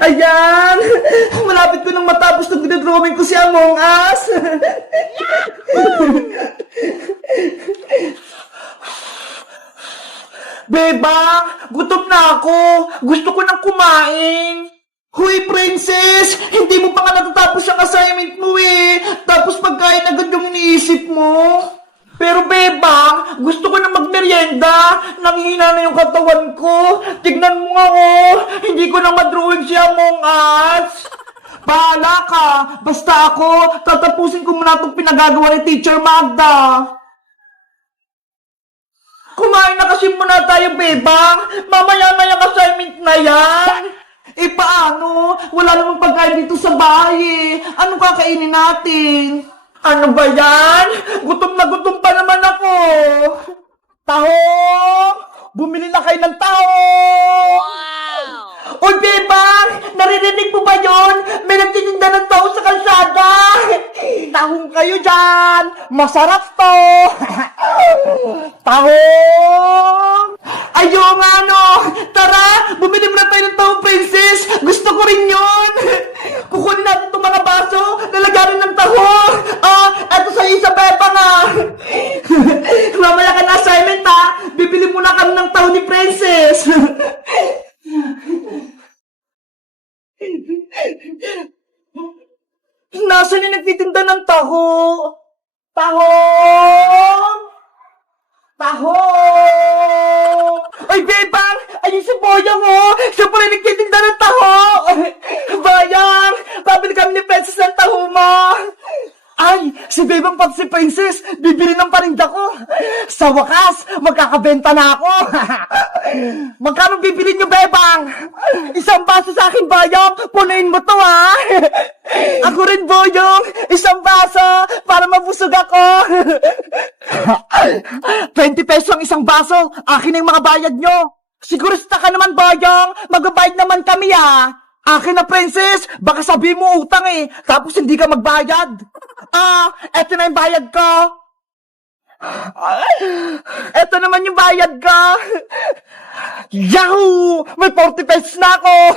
Ayan! Malapit ko nang matapos na pinadrawing ko si Among Us! Bebang! Gutom na ako! Gusto ko nang kumain! Huy, princess! Hindi mo pa nga natatapos ang assignment mo eh! Tapos pagkain agad yung iniisip mo! Pero bebang, gusto ko na magmerienda. Nanghina na yung katawan ko. Tignan mo nga oh, hindi ko na madrawing si Among Us. Bahala ka. Basta ako, tatapusin ko muna itong pinagagawa ni Teacher Magda. Kumain na kasi muna tayo, bebang. Mamaya na yung assignment na yan. Eh paano? Wala namang pagkain dito sa bahay eh. Anong kakainin natin? Ano ba yan? Gutom na gutom pa naman ako. Tahong! Bumili na kayo ng tahong! Wow! Oy, bebang! Naririnig mo ba yun? May nagtitinda ng tahong sa kalsada! Tahong kayo dyan! Masarap to! Tahong! Ayaw nga no! Tara! Bumili mo na tayo ng tahong, princess! Gusto ko rin yun! Kukunin natin itong mga baso, lalagarin ng tahong! Eto sa isa, bebang ah! Mamaya ka na assignment ha! Bibili muna kami ng tahong ni princess! Nasaan yung nagtitinda ng taho? Tahong! Tahong! Ay, bebang! Ayun si Boyong, oh! Siya pala nagtitinda ng taho! Bayang! Pabili kami ni Princess ng taho mo! Ay! Si bebang pati si Princess! Bibili ng parinda ko! Sa wakas! Magkakabenta na ako! Magkano bibili niyo, bebang? Isang baso sa akin, Bayang! Punuin mo to, ha! Ako rin, Boyong! Isang baso! Para mabusog ako! 20 pesos ang isang baso! Akin ang mga bayad nyo! Sigurista ka naman, Boyong! Magbabayad naman kami, ha! Akin na, princess! Baka sabihin mo utang eh! Tapos hindi ka magbayad! Eto na yung bayad ko! Eto naman yung bayad ko! Yahoo! May 40 pesos na ako!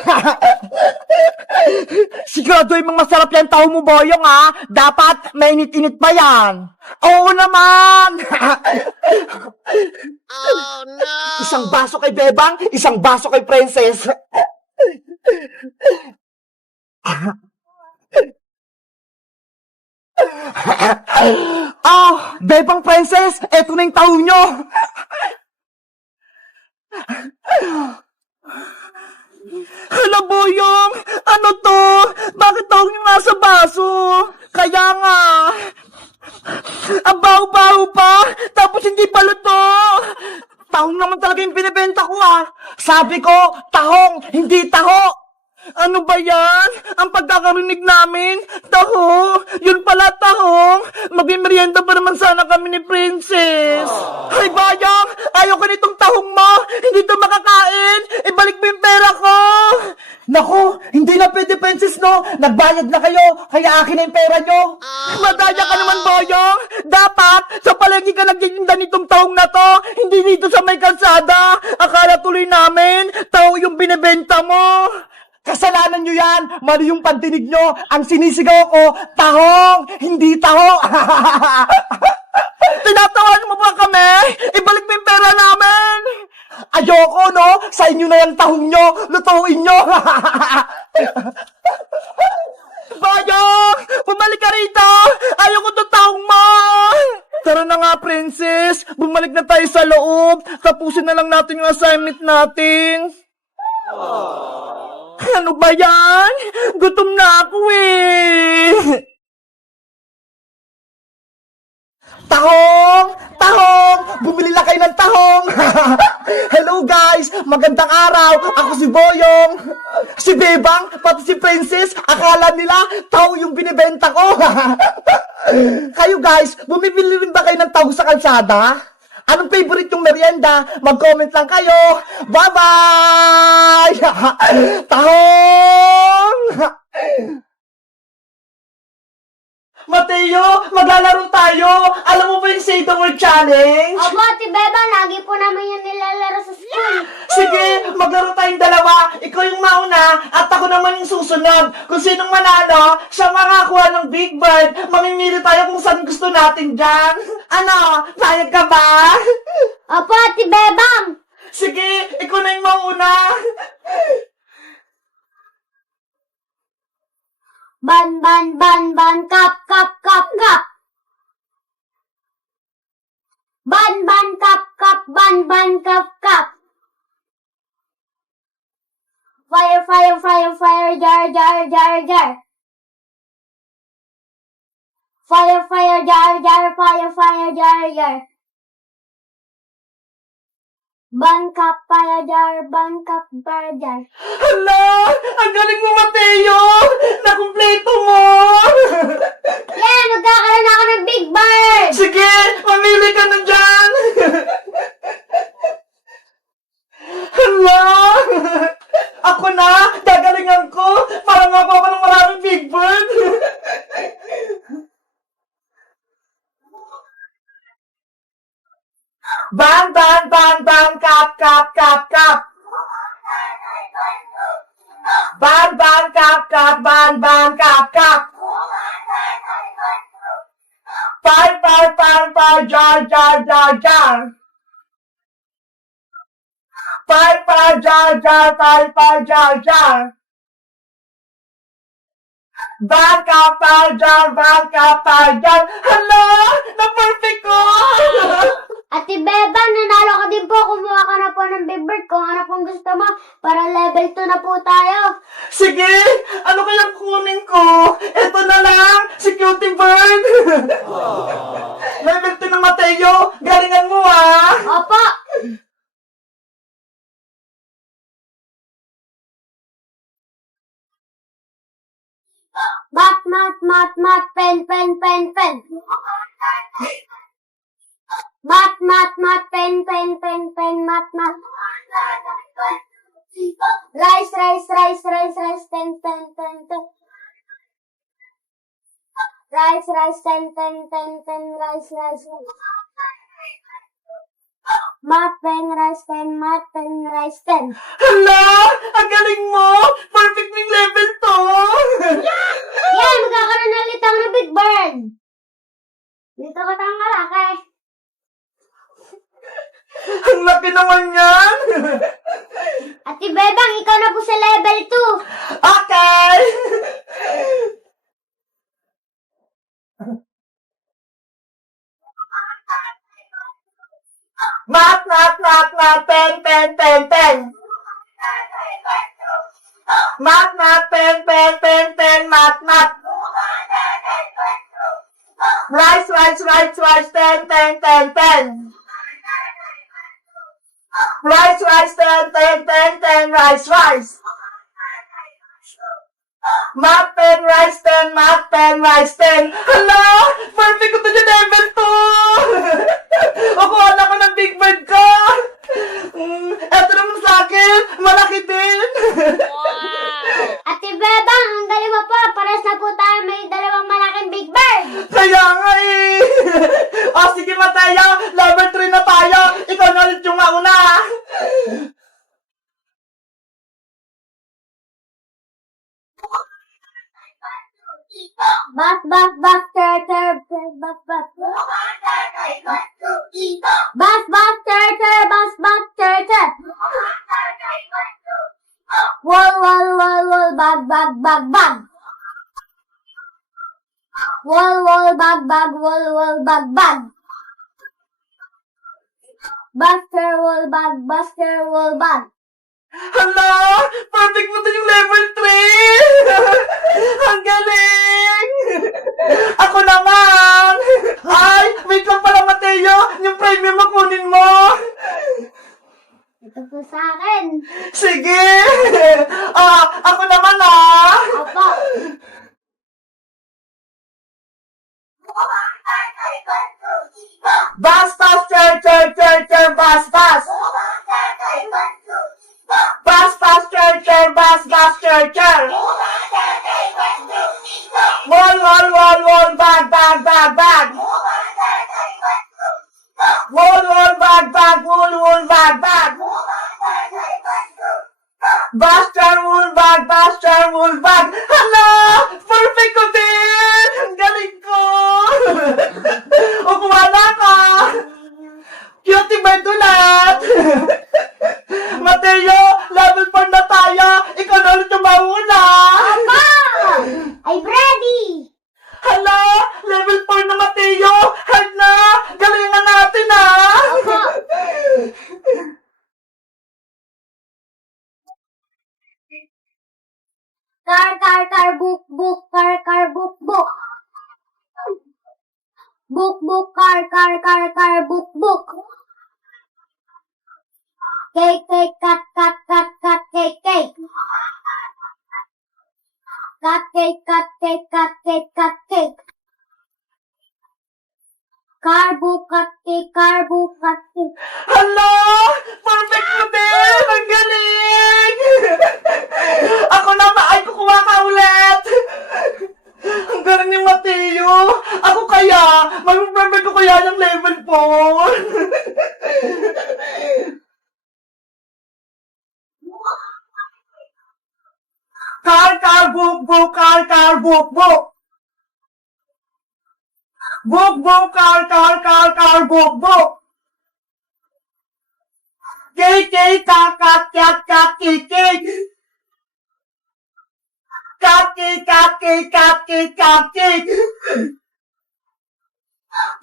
Siguraduhin mong masarap yan tao mo, Boyong, ha? Dapat mainit-init pa yan! Oo naman! Oh no! Isang baso kay Bebang, isang baso kay Princess! Bebang, Princess, eto na yung taho nyo. Hala, Boyong, ano to? Bakit taho nyo nasa baso? Kaya nga, ang baho-baho pa, tapos hindi pa luto. Tahong naman talaga yung binibenta ko ah. Sabi ko, tahong, hindi taho. Ano ba yan? Ang pagkakarinig namin? Taho? Yun pala tahong? Magmimerienda pa naman sana kami ni Princess. Ay, Bayang! Ayaw ko nitong tahong mo! Hindi to makakain! Ibalik mo yung pera ko! Naku! Hindi na pwede, Princess, no? Nagbayad na kayo, kaya akin na yung pera nyo. Madaya ka naman, Bayang! Dapat, sa palengke ka nagtitinda nitong tahong na to! Hindi dito sa may kalsada! Akala tuloy namin, taho yung binibenta mo! Kasalanan nyo yan! Mali yung pantinig nyo! Ang sinisigaw ko, tahong! Hindi taho! Tinatawan mo ba kami? Ibalik mo yung pera namin! Ayoko, no? Sa inyo na yung tahong nyo! Lutuin nyo! Bayong! Bumalik ka rito! Ayoko itong tahong mo! Tara na nga, Princess! Bumalik na tayo sa loob! Tapusin na lang natin yung assignment natin! Ano ba yan? Gutom na ako eh! Tahong! Tahong! Bumili na kayo ng tahong! Hello guys! Magandang araw! Ako si Boyong! Si Bebang, pati si Princess, akala nila taho yung binibenta ko! Kayo guys, bumibili rin ba kayo ng taho sa kalsada? Anong favorite yung merienda? Mag-comment lang kayo! Bye-bye! Tahong! Mateo! Mateo, maglalaro tayo. Alam mo ba yung Say the Word Challenge? Opo, Ate Beba, lagi po naman yung nilalaro sa school. Sige, maglaro tayong dalawa. Ikaw yung mauna at ako naman yung susunod. Kung sinong manalo, siya makakuha ng Big Bird. Mamimili tayo kung saan gusto natin dyan. Ano, payag ka ba? Opo, Ate Bebang. Sige, ikaw na yung mauna. Ban, ban, ban, ban, kap, kap, kap, kap. Ban, ban, kap, kap, ban, ban, kap, kap. Fire, fire, fire, fire, jar, jar, jar, jar. Fire, fire, jar, jar, fire, fire, jar, jar. Ban, kap, fire, jar, ban, kap, fire, jar. Hala, ang galing mo, Mateo. Nakumpleto mo. Yeah, magkakaroon ako ng Big Bird! Sige, mamili ka na dyan. Hala, ako na, gagalingan ko. Para makuha ko ng maraming Big Bird. Ban, ban, ban, ban, kap, kap, kap, kap. Ban, ban, kap, kap, ban, ban, kap, kap. Fire, fire, fire, fire, jar, jar, jar, jar. Fire, fire, jar, jar, fire, fire, jar, jar. Ban, kap, fire, jar, ban, kap, fire, jar. Hala, na-perfect ko. Ate Beba, nanalo ka din po. Kumuha ka na po ng Big Bird kung ano pong gusto mo. Para level 2 na po tayo. Sige, ano kayang kunin ko? Ito na lang, si Cutie Bird. Level 2 ng Mateo, galingan mo ah. Opo. Mat, mat, mat, mat, pen, pen, pen, pen. Mat, mat, mat, pen, pen, pen, pen, mat, mat. Rice, rice, rice, rice, rice, ten, ten, ten, ten. Rice, rice, ten, ten, ten, ten, rice, rice. Mat, pen, rice, ten, mat, pen, rice, ten. Hala, ang galing mo. Perfect ng level 2. Yan, magkakaroon na ulit ako ng Big Bird. Dito ka tayong malaki. Ang laki naman yan. Ate Bebang, ikaw na po sa level 2. Okay. Mat, mat, mat, mat, pen, pen, pen, pen. Mat, mat, pen, pen, pen, pen, mat, mat. Rice, rice, rice, rice, ten, ten, ten, ten. Rice, rice, ten, ten, ten, ten, rice, rice. Mat, pen, rice, ten, mat, pen, rice, ten. Hala, perfect ko to yung level 2. Nakuha na ko ng Big Bird ko. Eto naman sa akin, malaki din. Ate Bebang, ang galing mo po. Pares na po tayo may dalawang malaking Big Bird. Kaya nga eh. O sige Mateo, level 3 na tayo. Ikaw na ulit yung mauna. Bat, bat, bat, ter, ter, ter, bat, bat. Bat, bat, ter, ter, bat, bat, ter, ter. Wall, wall, wall, wall, bag, bag, bag, bag. Wall, wall, bag, bag, wall, wall, bag, bag. Buster, wall, bag, buster, wall, bag. Hala, perfect mo to yung level 3. Ang galing. Ako naman. Ay, wait lang pala Mateo. Yung premium mo kunin mo. Ito po sa akin. Sige. Ako naman ah. Opo. Bus, bus, bus, bus. Bus, bus, bus, bus, Wall, wall, wall, wall, bag, bag, bag. Charmulbag, Bash Charmulbag. Hala! Perfect ko din! Ang galing ko! O, kumala ka! Cutie bird ulit! Mateo, level 4 na tayo! Ikaw na ulit yung mauna! Pa! I'm ready! Hala! Level 4 na Mateo! Hard na! Galingan natin Opo. Car, book, car, book, book. Book, car, book. Cake, cut, cake. Cut cake. Car, book, cut cake. Hala! Perfect mo din! Ang galing! Ako naman ay kukuha ka ulit! Ang galing ni Mateo! Ako kaya, mag-perfect ko kaya yung level 4! Car, book, car, book. Book, car, book. Cake, cut, cake. Cut cake.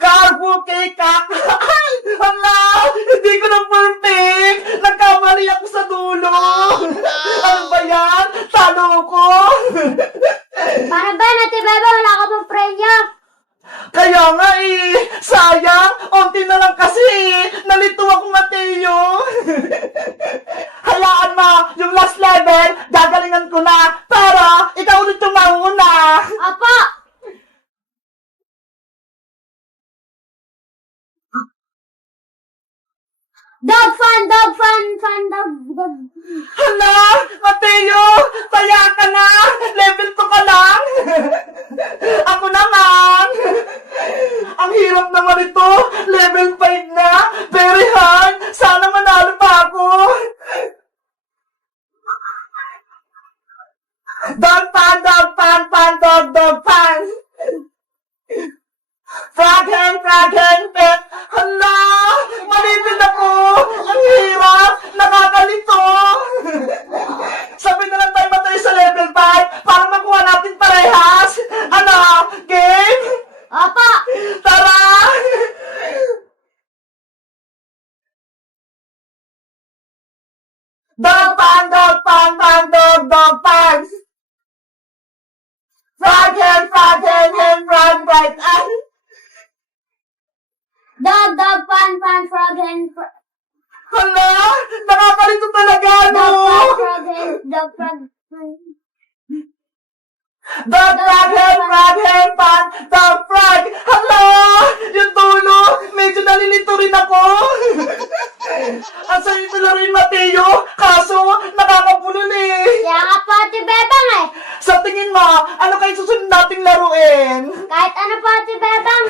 Car, book, cake. Hala! Hindi ko na perfect! Nagkamali ako sa dulo! Ano ba yan? Talo ko! Para ba natin, Bebe? Wala ka pang prenya? Kaya nga sayang, onti na lang kasi nalito ako Mateo. Hayaan mo, yung last level, gagalingan ko na, pero ikaw ulit yung mauna. Apo! Dog fun. Hala, Mateo, taya ka na, level 2 ka lang. Ako naman. Ang hirap naman ito, level 5 na, very hard, sana manalo pa ako. Dog pan. Frog hen, pet. Hala! Malipid ako! Ang hirap! Nakakalito! Sabi na lang tayo matay sa level 5 para makuha natin parehas! Ano? Game? Apo! Tara! Dog pan! Frog hen, frog right eye! Dog fun, frog hen, Hala! Nakakalito talaga, no? dog frog. Dog frog! Hala! Yung dulo, medyo nalilito rin ako. Ang sarito na rin, Mateo. Kaso, nakakabulol eh. Kaya nga po, Ate Bebang eh. Sa tingin mo, ano kayo susunod nating laruin? Kahit ano po, Ate Bebang.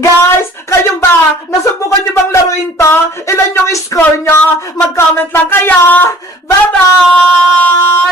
Guys, kayo ba? Nasubukan niyo bang laruin to? Ilan yung score nyo? Mag-comment lang kayo. Bye-bye!